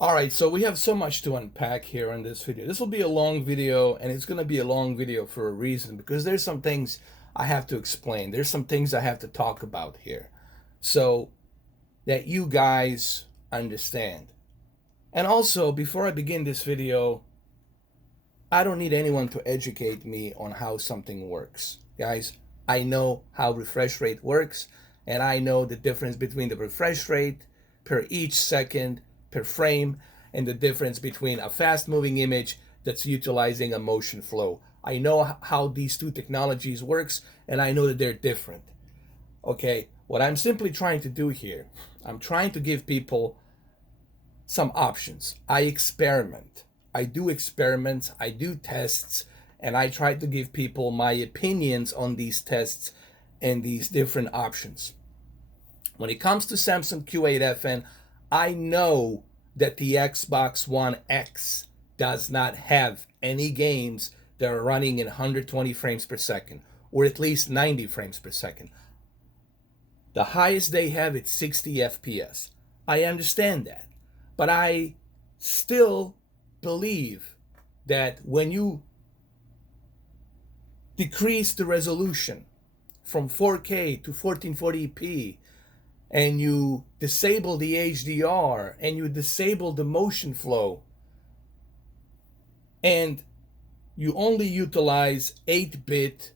All right, so we have so much to unpack here in this video. This will be a long video, and it's going to be a long video for a reason because there's some things I have to explain. There's some things I have to talk about here so that you guys understand. And also, before I begin this video, I don't need anyone to educate me on how something works. Guys, I know how refresh rate works, and I know the difference between the refresh rate per each second per frame and the difference between a fast moving image that's utilizing a motion flow. I know how these two technologies works, and I know that they're different. Okay, what I'm simply trying to do here, I'm trying to give people some options. I experiment. I do experiments, I do tests, and I try to give people my opinions on these tests and these different options. When it comes to Samsung Q8FN, I know that the Xbox One X does not have any games that are running in 120 frames per second, or at least 90 frames per second. The highest they have is 60 FPS. I understand that, but I still believe that when you decrease the resolution from 4K to 1440p and you disable the HDR and you disable the motion flow and you only utilize 8-bit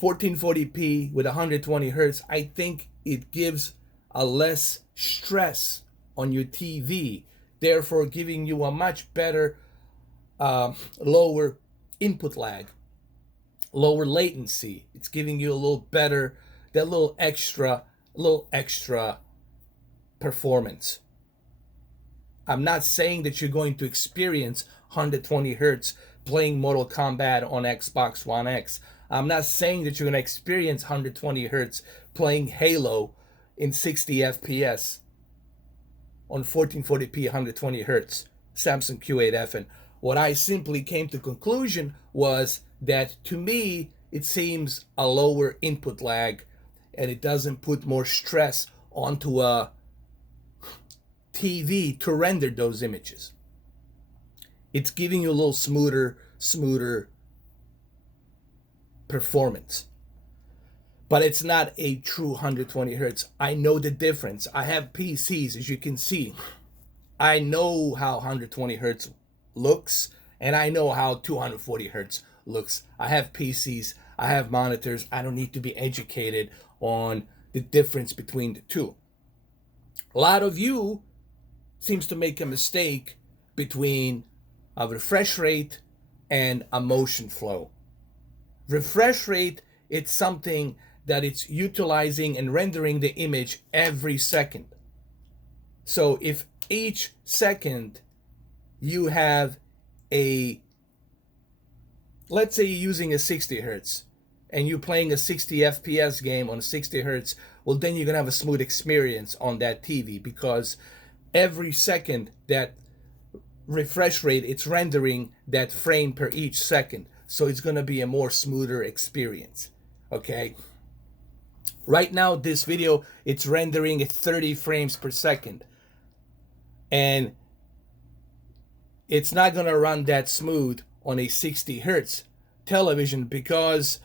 1440p with 120 hertz, I think it gives a less stress on your TV, therefore giving you a much better lower input lag, lower latency. It's giving you a little better, that little extra performance. I'm not saying that you're going to experience 120 hertz playing Mortal Kombat on Xbox One X. I'm not saying that you're going to experience 120 hertz playing Halo in 60 FPS on 1440p 120 hertz Samsung Q8FN. What I simply came to conclusion was that to me it seems a lower input lag and it doesn't put more stress onto a TV to render those images. It's giving you a little smoother performance. But it's not a true 120 hertz. I know the difference. I have PCs, as you can see. I know how 120 hertz looks, and I know how 240 hertz looks. I have PCs, I have monitors. I don't need to be educated on the difference between the two. A lot of you seems to make a mistake between a refresh rate and a motion flow. Refresh rate, it's something that it's utilizing and rendering the image every second. So if each second you have let's say you're using a 60 hertz and you're playing a 60 FPS game on 60 hertz, well then you're gonna have a smooth experience on that TV because every second that refresh rate, it's rendering that frame per each second. So it's gonna be a more smoother experience, okay? Right now, this video, it's rendering at 30 frames per second. And it's not going to run that smooth on a 60 hertz television because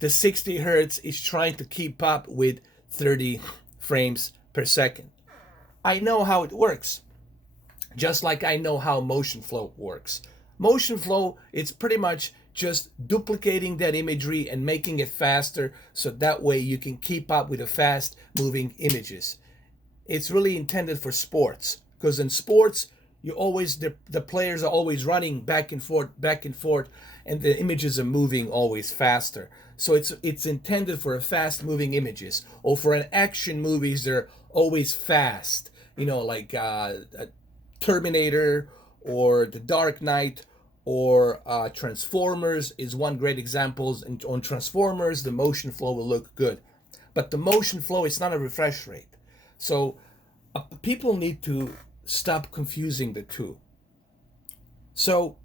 the 60 hertz is trying to keep up with 30 frames per second. I know how it works, just like I know how motion flow works. Motion flow, it's pretty much just duplicating that imagery and making it faster so that way you can keep up with the fast moving images. It's really intended for sports because in sports you always the players are always running back and forth and the images are moving always faster. So it's intended for fast moving images, or for an action movies they're always fast, you know, like Terminator or The Dark Knight or Transformers is one great example. And on Transformers, the motion flow will look good. But the motion flow is not a refresh rate. So people need to stop confusing the two. So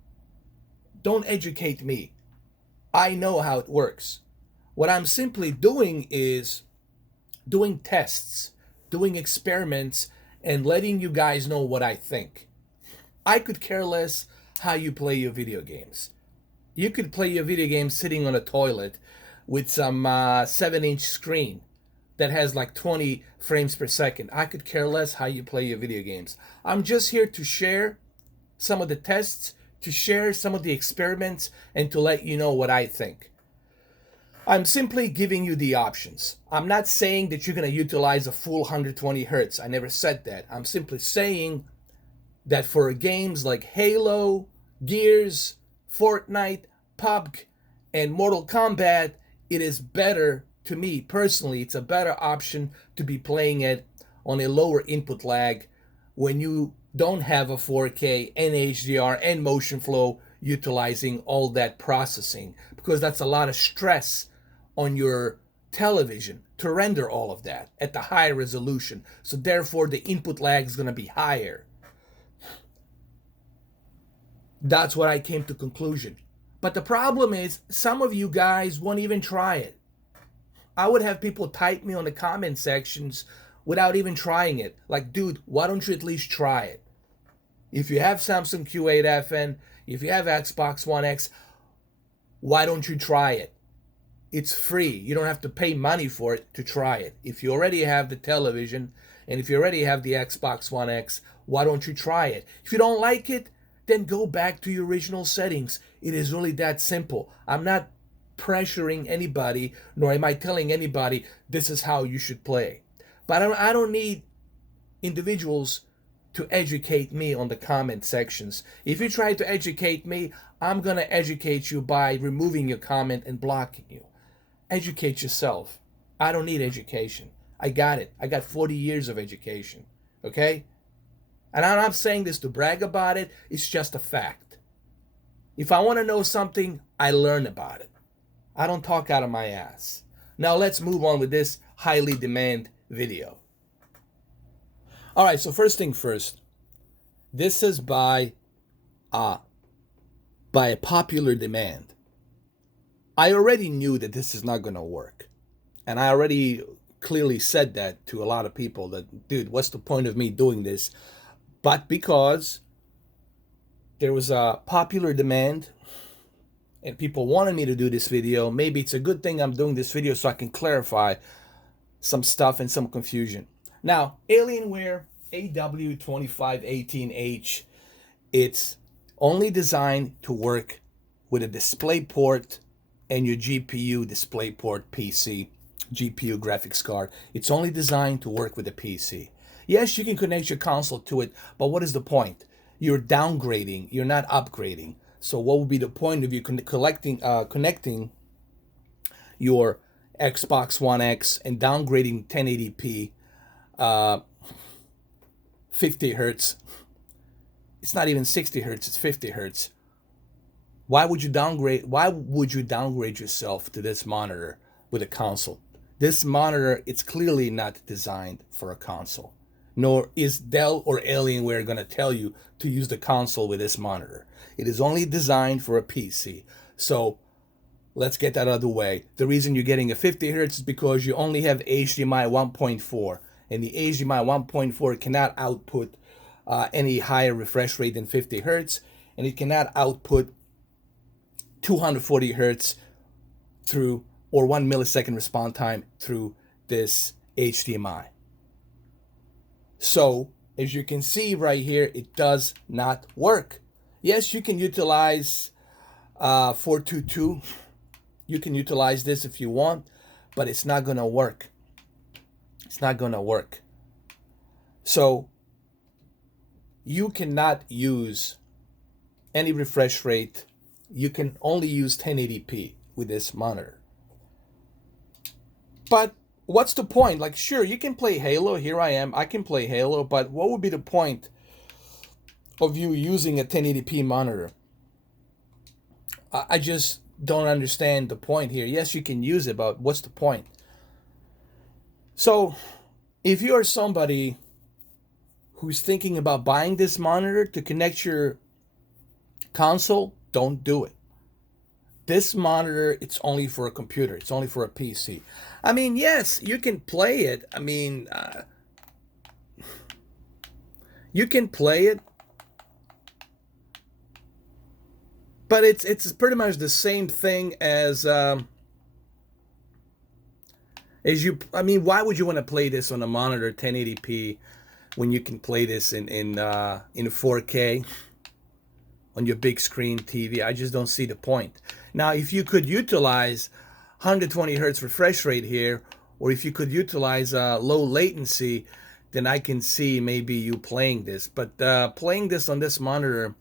don't educate me. I know how it works. What I'm simply doing is doing tests, doing experiments, and letting you guys know what I think. I could care less how you play your video games. You could play your video games sitting on a toilet with some 7-inch screen that has like 20 frames per second. I could care less how you play your video games. I'm just here to share some of the tests, to share some of the experiments, and to let you know what I think. I'm simply giving you the options. I'm not saying that you're going to utilize a full 120 hertz. I never said that. I'm simply saying that for games like Halo, Gears, Fortnite, PUBG, and Mortal Kombat, it is better, to me personally, it's a better option to be playing it on a lower input lag when you don't have a 4K and HDR and motion flow utilizing all that processing, because that's a lot of stress on your television to render all of that at the higher resolution. So therefore the input lag is going to be higher. That's what I came to conclusion. But the problem is some of you guys won't even try it. I would have people type me on the comment sections without even trying it. Like, dude, why don't you at least try it? If you have Samsung Q8FN, if you have Xbox One X, why don't you try it? It's free. You don't have to pay money for it to try it. If you already have the television and if you already have the Xbox One X, why don't you try it? If you don't like it, then go back to your original settings. It is really that simple. I'm not pressuring anybody, nor am I telling anybody this is how you should play. But I don't need individuals to educate me on the comment sections. If you try to educate me, I'm going to educate you by removing your comment and blocking you. Educate yourself. I don't need education. I got it. I got 40 years of education. Okay? And I'm not saying this to brag about it. It's just a fact. If I want to know something, I learn about it. I don't talk out of my ass. Now let's move on with this highly demand video. All right, so first thing first. This is by a popular demand. I already knew that this is not going to work. And I already clearly said that to a lot of people that, dude, what's the point of me doing this? But because there was a popular demand and people wanted me to do this video, maybe it's a good thing I'm doing this video so I can clarify some stuff and some confusion. Now, Alienware Aw2518h, it's only designed to work with a DisplayPort and your GPU DisplayPort PC, GPU graphics card. It's only designed to work with a PC. Yes, you can connect your console to it, but what is the point? You're downgrading, you're not upgrading. So what would be the point of you connecting your Xbox One X and downgrading 1080p 50 hertz? It's not even 60 hertz, it's 50 hertz. Why would you downgrade yourself to this monitor with a console? This monitor, it's clearly not designed for a console. Nor is Dell or Alienware going to tell you to use the console with this monitor. It is only designed for a PC. So let's get that out of the way. The reason you're getting a 50 hertz is because you only have HDMI 1.4. And the HDMI 1.4 cannot output any higher refresh rate than 50 hertz. And it cannot output 240 hertz through, or 1 millisecond response time through this HDMI. So, as you can see right here, it does not work. Yes, you can utilize 422. You can utilize this if you want, but it's not going to work. It's not going to work. So, you cannot use any refresh rate. You can only use 1080p with this monitor. But what's the point? Like, sure, you can play Halo. Here I am. I can play Halo. But what would be the point of you using a 1080p monitor? I just don't understand the point here. Yes, you can use it, but what's the point? So, if you're somebody who's thinking about buying this monitor to connect your console, don't do it. This monitor, it's only for a computer. It's only for a PC. I mean, yes, you can play it. I mean, You can play it, but it's pretty much the same thing as you. I mean, why would you want to play this on a monitor 1080p when you can play this in 4K on your big screen TV? I just don't see the point. Now, if you could utilize 120 hertz refresh rate here, or if you could utilize low latency, then I can see maybe you playing this. But playing this on this monitor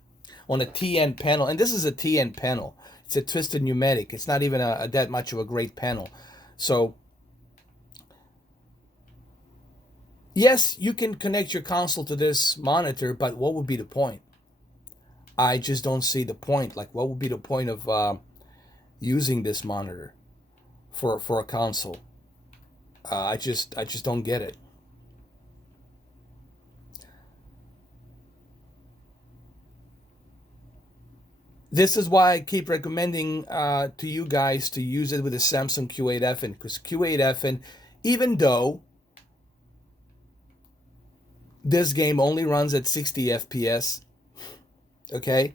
on a TN panel, and this is a TN panel. It's a twisted pneumatic. It's not even that much of a great panel. So yes, you can connect your console to this monitor, but what would be the point? I just don't see the point. Like, what would be the point of using this monitor for a console? I just don't get it. This is why I keep recommending to you guys to use it with the Samsung Q8FN, because Q8FN, even though this game only runs at 60 FPS, okay,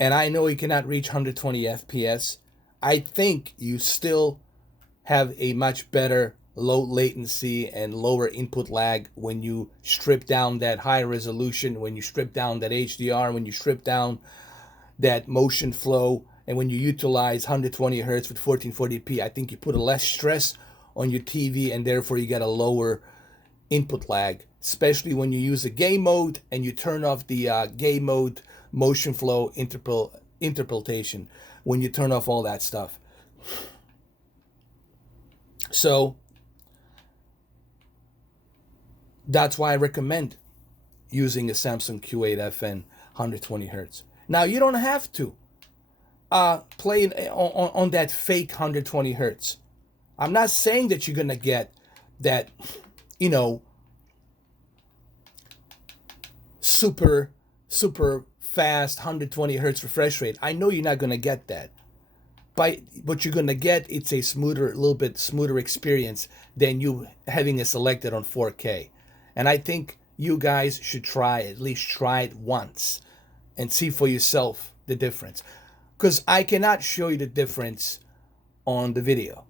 and I know you cannot reach 120 FPS, I think you still have a much better low latency and lower input lag when you strip down that high resolution, when you strip down that HDR, when you strip down that motion flow, and when you utilize 120 hertz with 1440p. I think you put a less stress on your TV, and therefore you get a lower input lag, especially when you use a game mode and you turn off the game mode motion flow interpolation, when you turn off all that stuff. So that's why I recommend using a Samsung Q8FN 120 hertz. Now, you don't have to play on that fake 120 hertz. I'm not saying that you're going to get that, you know, super fast 120 hertz refresh rate. I know you're not going to get that. But what you're going to get, it's a little bit smoother experience than you having it selected on 4K. And I think you guys should at least try it once and see for yourself the difference. Because I cannot show you the difference on the video.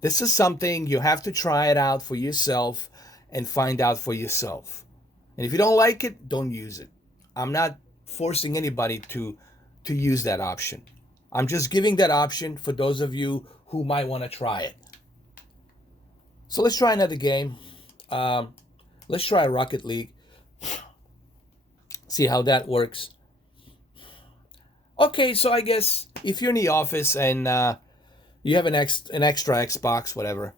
This is something you have to try it out for yourself and find out for yourself. And if you don't like it, don't use it. I'm not forcing anybody to use that option. I'm just giving that option for those of you who might want to try it. So let's try another game. Let's try Rocket League. See how that works. Okay, so I guess if you're in the office and you have an extra Xbox, whatever,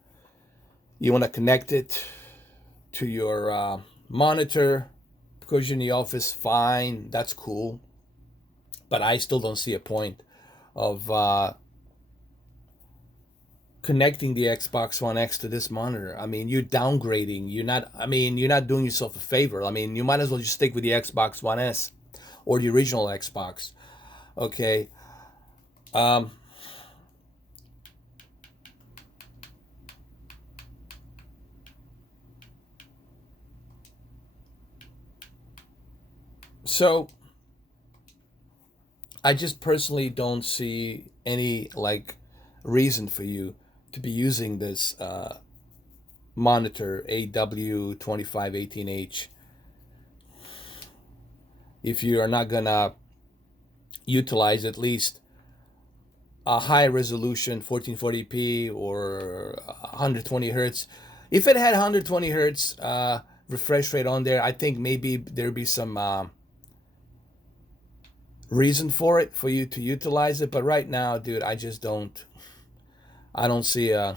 you want to connect it to your monitor because you're in the office, fine, that's cool. But I still don't see a point of connecting the Xbox One X to this monitor. I mean, you're downgrading. You're not doing yourself a favor. I mean, you might as well just stick with the Xbox One S or the original Xbox. Okay. So I just personally don't see any reason for you to be using this monitor Aw2518h if you are not gonna utilize at least a high resolution 1440p or 120 hertz. If it had 120 hertz refresh rate on there, I think maybe there'd be some reason for you to utilize it. But right now, dude, I don't see a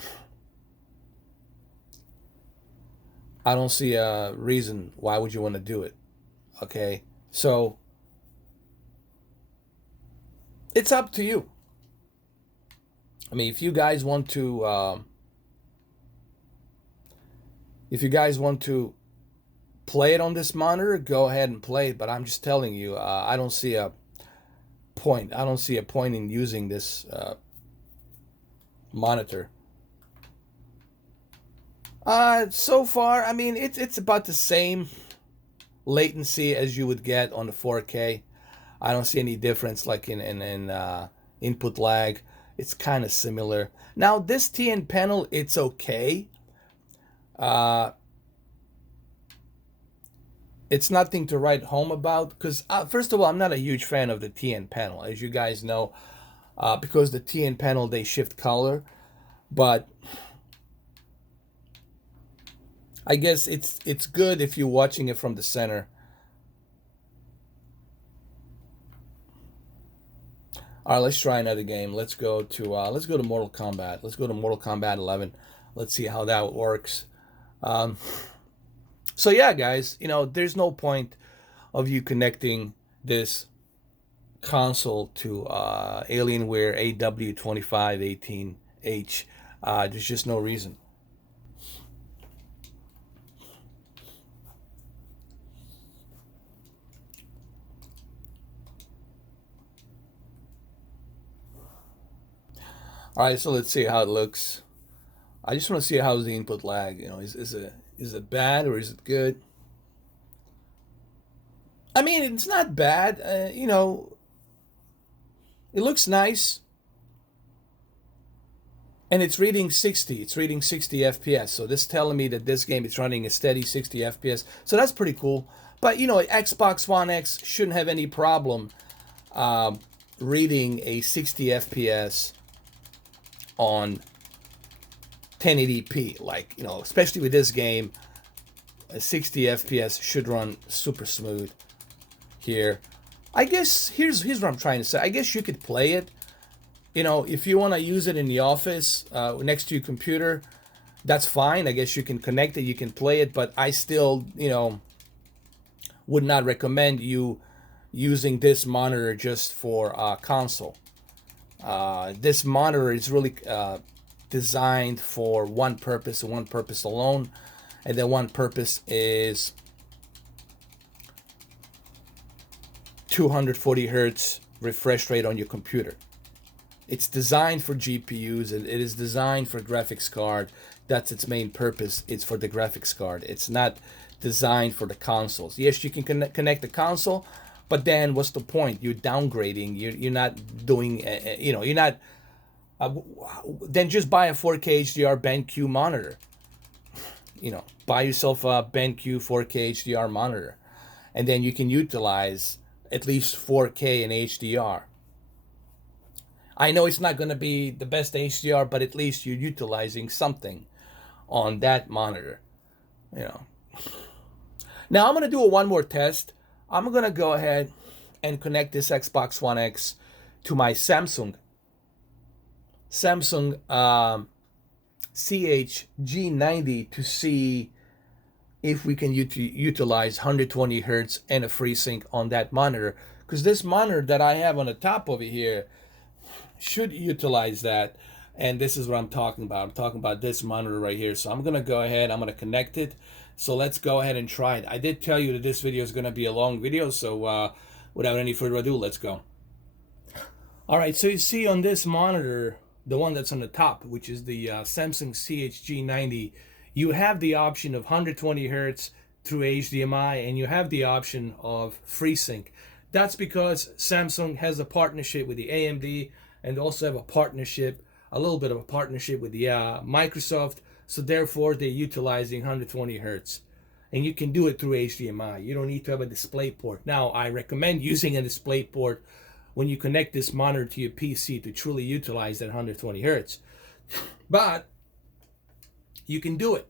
reason why would you want to do it. Okay, so it's up to you. I mean, if you guys want to play it on this monitor, go ahead and play it. But I'm just telling you, I don't see a point. I don't see a point in using this monitor. So far, I mean, it's about the same latency as you would get on the 4K. I don't see any difference like in input lag. It's kind of similar. Now this TN panel, it's okay. It's nothing to write home about because first of all, I'm not a huge fan of the TN panel, as you guys know, because the TN panel, they shift color. But I guess it's good if you're watching it from the center. All right, let's try another game. Let's go to Mortal Kombat. Let's go to Mortal Kombat 11. Let's see how that works. So yeah, guys, you know, there's no point of you connecting this console to Alienware Aw2518h. There's just no reason. All right, so let's see how it looks. I just want to see how's the input lag. You know, is it bad or is it good? I mean, it's not bad. You know, it looks nice, and it's reading 60. It's reading 60 FPS. So this is telling me that this game is running a steady 60 FPS. So that's pretty cool. But you know, Xbox One X shouldn't have any problem reading a 60 FPS on 1080p. Like, you know, especially with this game, a 60 FPS should run super smooth here. I guess here's what I'm trying to say. I guess you could play it. You know, if you want to use it in the office next to your computer, that's fine. I guess you can connect it, you can play it, but I still, you know, would not recommend you using this monitor just for console. This monitor is really designed for one purpose and one purpose alone, and that one purpose is 240 hertz refresh rate on your computer. It's designed for GPUs, and it is designed for graphics card. That's its main purpose. It's for the graphics card. It's not designed for the consoles. Yes, you can connect the console, but then what's the point? You're downgrading. You're not doing, you know, you're not, then just buy a 4K HDR BenQ monitor. You know, buy yourself a BenQ 4K HDR monitor, and then you can utilize at least 4K and HDR. I know it's not going to be the best HDR, but at least you're utilizing something on that monitor, you know. Now I'm going to do one more test. I'm going to go ahead and connect this Xbox One X to my Samsung CHG90 to see if we can utilize 120 hertz and a FreeSync on that monitor, because this monitor that I have on the top over here should utilize that. And this is what I'm talking about. I'm talking about this monitor right here. So I'm going to go ahead, I'm going to connect it. So let's go ahead and try it. I did tell you that this video is going to be a long video, so without any further ado, let's go. All right, so you see on this monitor, the one that's on the top, which is the Samsung CHG90, you have the option of 120 hertz through HDMI, and you have the option of FreeSync. That's because Samsung has a partnership with the AMD, and also have a partnership, a little bit of a partnership with the Microsoft. So therefore, they're utilizing 120 hertz. And you can do it through HDMI. You don't need to have a display port. Now, I recommend using a display port when you connect this monitor to your PC to truly utilize that 120 hertz. But you can do it.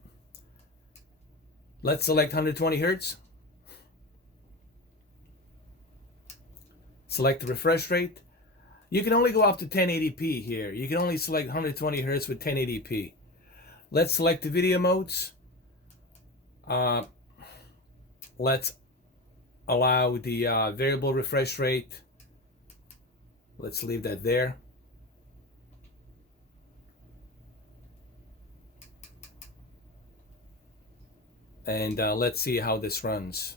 Let's select 120 hertz. Select the refresh rate. You can only go up to 1080p here. You can only select 120 hertz with 1080p. Let's select the video modes. Let's allow the variable refresh rate. Let's leave that there. And let's see how this runs.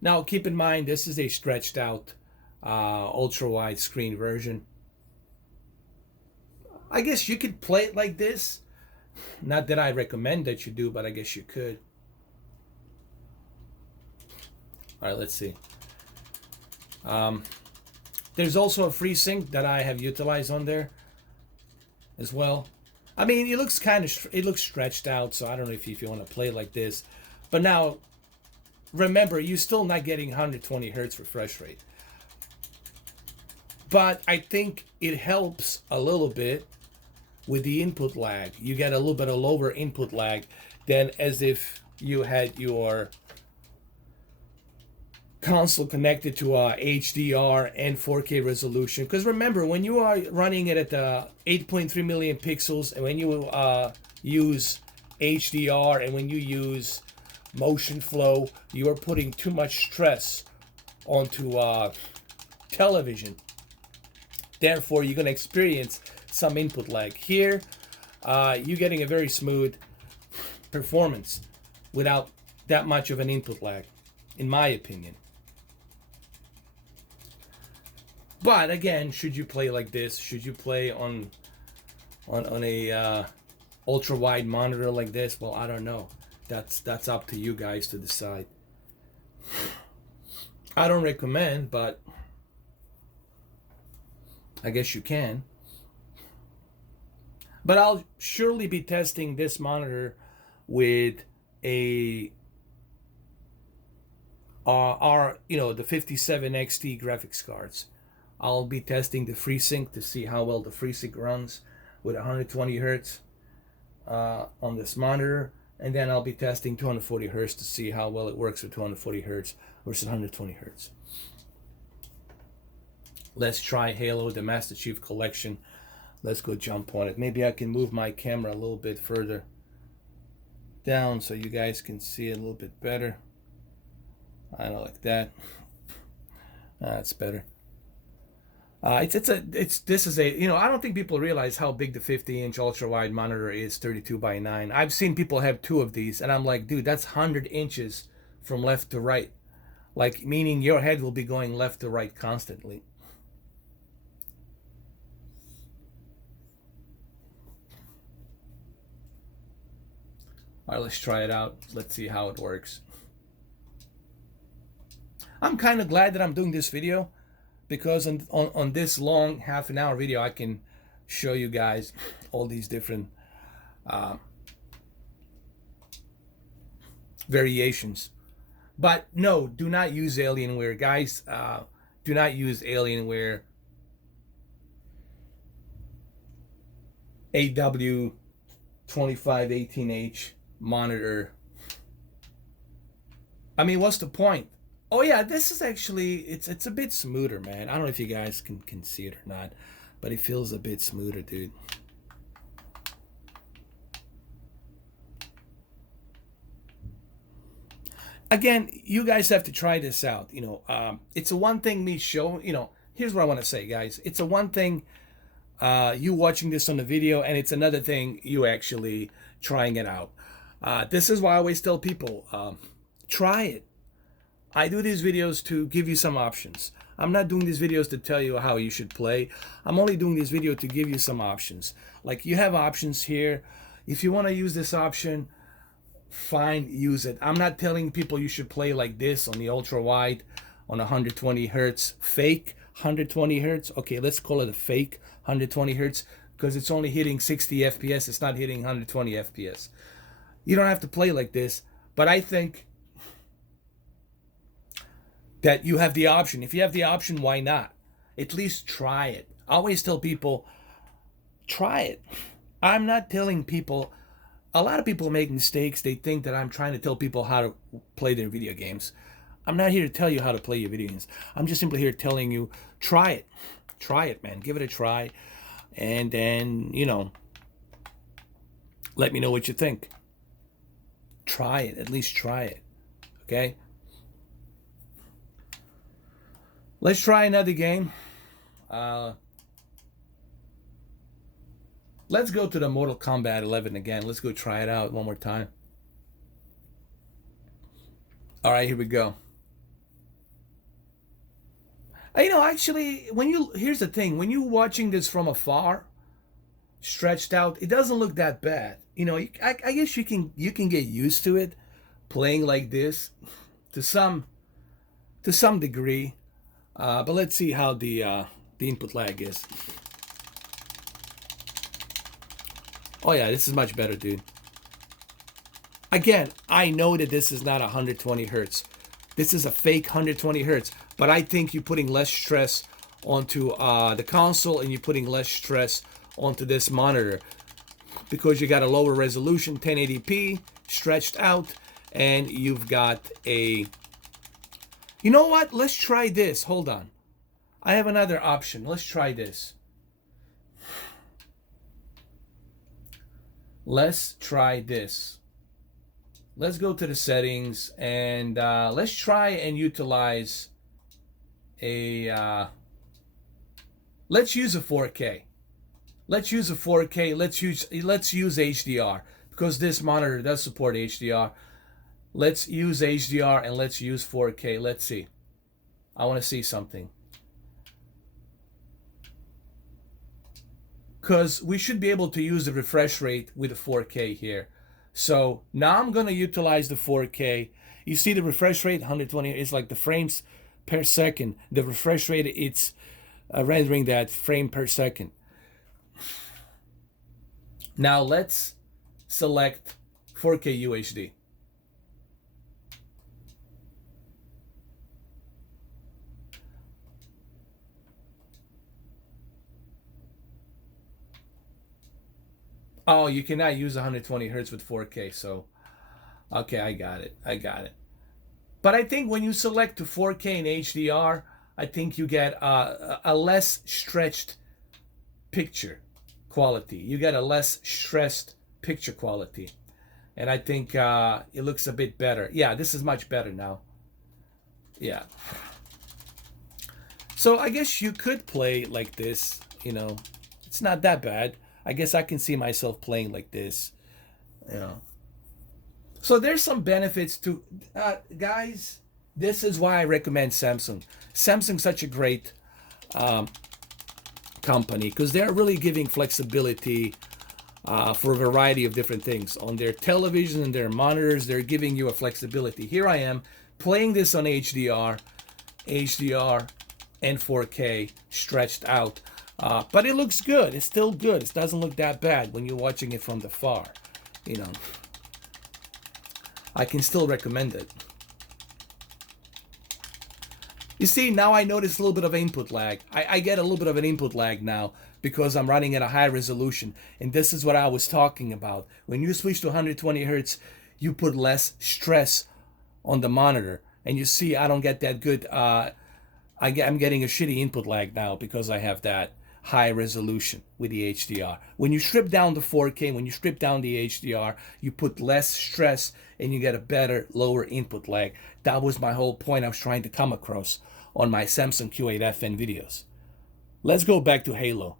Now keep in mind, this is a stretched out ultra wide screen version. I guess you could play it like this. Not that I recommend that you do, but I guess you could. All right, let's see. There's also a FreeSync that I have utilized on there as well. I mean, it looks it looks stretched out, so I don't know if you want to play like this. But now, remember, you're still not getting 120 hertz refresh rate. But I think it helps a little bit with the input lag. You get a little bit of lower input lag than as if you had your console connected to a HDR and 4K resolution. Because remember, when you are running it at 8.3 million pixels, and when you use HDR and when you use motion flow, you are putting too much stress onto television. Therefore, you're going to experience some input lag. Here, you're getting a very smooth performance without that much of an input lag, in my opinion. But again, should you play like this? Should you play on a ultra wide monitor like this? Well, I don't know. That's up to you guys to decide. I don't recommend, but I guess you can. But I'll surely be testing this monitor with a the 57XT graphics cards. I'll be testing the FreeSync to see how well the FreeSync runs with 120 hertz on this monitor, and then I'll be testing 240 hertz to see how well it works with 240 hertz versus 120 hertz. Let's try Halo, the Master Chief Collection. Let's go jump on it. Maybe I can move my camera a little bit further down so you guys can see it a little bit better. I don't like that. That's better. This is a, I don't think people realize how big the 50-inch ultra-wide monitor is, 32:9. I've seen people have two of these, and I'm like, dude, that's 100 inches from left to right. Like, meaning your head will be going left to right constantly. All right, let's try it out. Let's see how it works. I'm kind of glad that I'm doing this video, because on this long half-an-hour video, I can show you guys all these different variations. But no, do not use Alienware, guys. Do not use Alienware Aw2518h monitor. I mean, what's the point? Oh yeah, this is actually, it's a bit smoother, man. I don't know if you guys can see it or not, but it feels a bit smoother, dude. Again, you guys have to try this out. It's a one thing me show, here's what I want to say, guys. It's a one thing you watching this on the video, and it's another thing you actually trying it out. This is why I always tell people, try it. I do these videos to give you some options. I'm not doing these videos to tell you how you should play. I'm only doing this video to give you some options. Like, you have options here. If you want to use this option, fine, use it. I'm not telling people you should play like this on the ultra wide on 120 hertz, fake 120 hertz. Okay, let's call it a fake 120 hertz because it's only hitting 60 FPS. It's not hitting 120 FPS. You don't have to play like this, but I think that you have the option. If you have the option, why not? At least try it. I always tell people, try it. I'm not telling people, a lot of people make mistakes. They think that I'm trying to tell people how to play their video games. I'm not here to tell you how to play your video games. I'm just simply here telling you, try it. Try it, man. Give it a try. And then, let me know what you think. Try it. At least try it. Okay? Let's try another game. Let's go to the Mortal Kombat 11 again. Let's go try it out one more time. All right, here we go. Actually, here's the thing. When you're watching this from afar, stretched out, it doesn't look that bad. I guess you can get used to it, playing like this. To some, to some degree. But let's see how the input lag is. Oh yeah, this is much better, dude. Again, I know that this is not 120 hertz. This is a fake 120 hertz, but I think you're putting less stress onto the console, and you're putting less stress onto this monitor because you got a lower resolution, 1080p, stretched out, and you've got a... You know what? Let's try this. Hold on. I have another option. Let's try this. Let's try this. Let's go to the settings, and let's try and utilize a... let's use a 4K. Let's use a 4K. Let's use HDR, because this monitor does support HDR. Let's use HDR and let's use 4K. Let's see. I want to see something. Because we should be able to use the refresh rate with a 4K here. So now I'm going to utilize the 4K. You see the refresh rate, 120, is like the frames per second. The refresh rate, it's rendering that frame per second. Now let's select 4K UHD. Oh, you cannot use 120 hertz with 4K, so okay, I got it. But I think when you select to 4K and HDR, I think you get a less stretched picture quality. You get a less stressed picture quality, and I think it looks a bit better. Yeah, this is much better now. Yeah. So I guess you could play like this. You know, it's not that bad. I guess I can see myself playing like this, you know. So there's some benefits to, guys, this is why I recommend Samsung. Samsung's such a great company, because they're really giving flexibility for a variety of different things. On their television and their monitors, they're giving you a flexibility. Here I am playing this on HDR and 4K stretched out. But it looks good. It's still good. It doesn't look that bad when you're watching it from the far. You know, I can still recommend it. You see, now I notice a little bit of input lag. I get a little bit of an input lag now because I'm running at a high resolution. And this is what I was talking about. When you switch to 120 hertz, you put less stress on the monitor. And you see, I don't get that good. I'm getting a shitty input lag now because I have that high resolution with the HDR. When you strip down the 4K, when you strip down the HDR, you put less stress and you get a better, lower input lag. That was my whole point I was trying to come across on my Samsung Q8FN videos. Let's go back to Halo.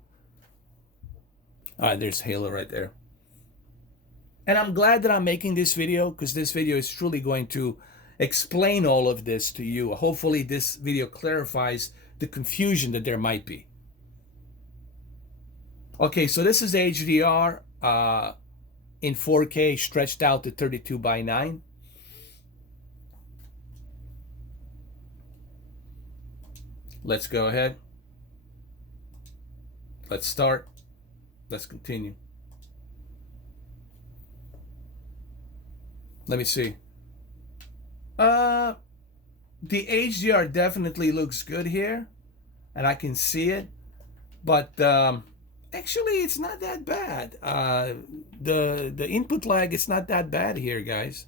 All right, there's Halo right there. And I'm glad that I'm making this video, because this video is truly going to explain all of this to you. Hopefully this video clarifies the confusion that there might be. Okay, so this is HDR in 4K stretched out to 32:9. Let's go ahead. Let's start. Let's continue. Let me see. The HDR definitely looks good here, and I can see it, but actually it's not that bad. The input lag, it's not that bad here, guys.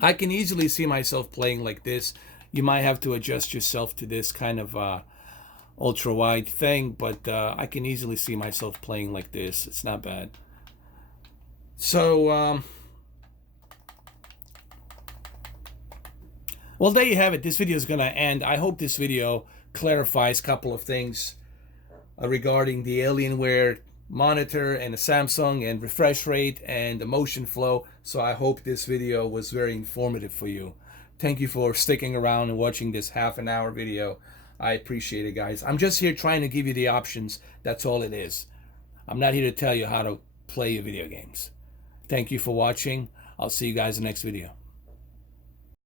I can easily see myself playing like this. You might have to adjust yourself to this kind of ultra wide thing, but I can easily see myself playing like this. It's not bad. So well, there you have it. This video is going to end. I hope this video clarifies a couple of things regarding the Alienware monitor and the Samsung and refresh rate and the motion flow. So I hope this video was very informative for you. Thank you for sticking around and watching this half-an-hour video. I appreciate it, guys. I'm just here trying to give you the options. That's all it is. I'm not here to tell you how to play your video games. Thank you for watching. I'll see you guys in the next video.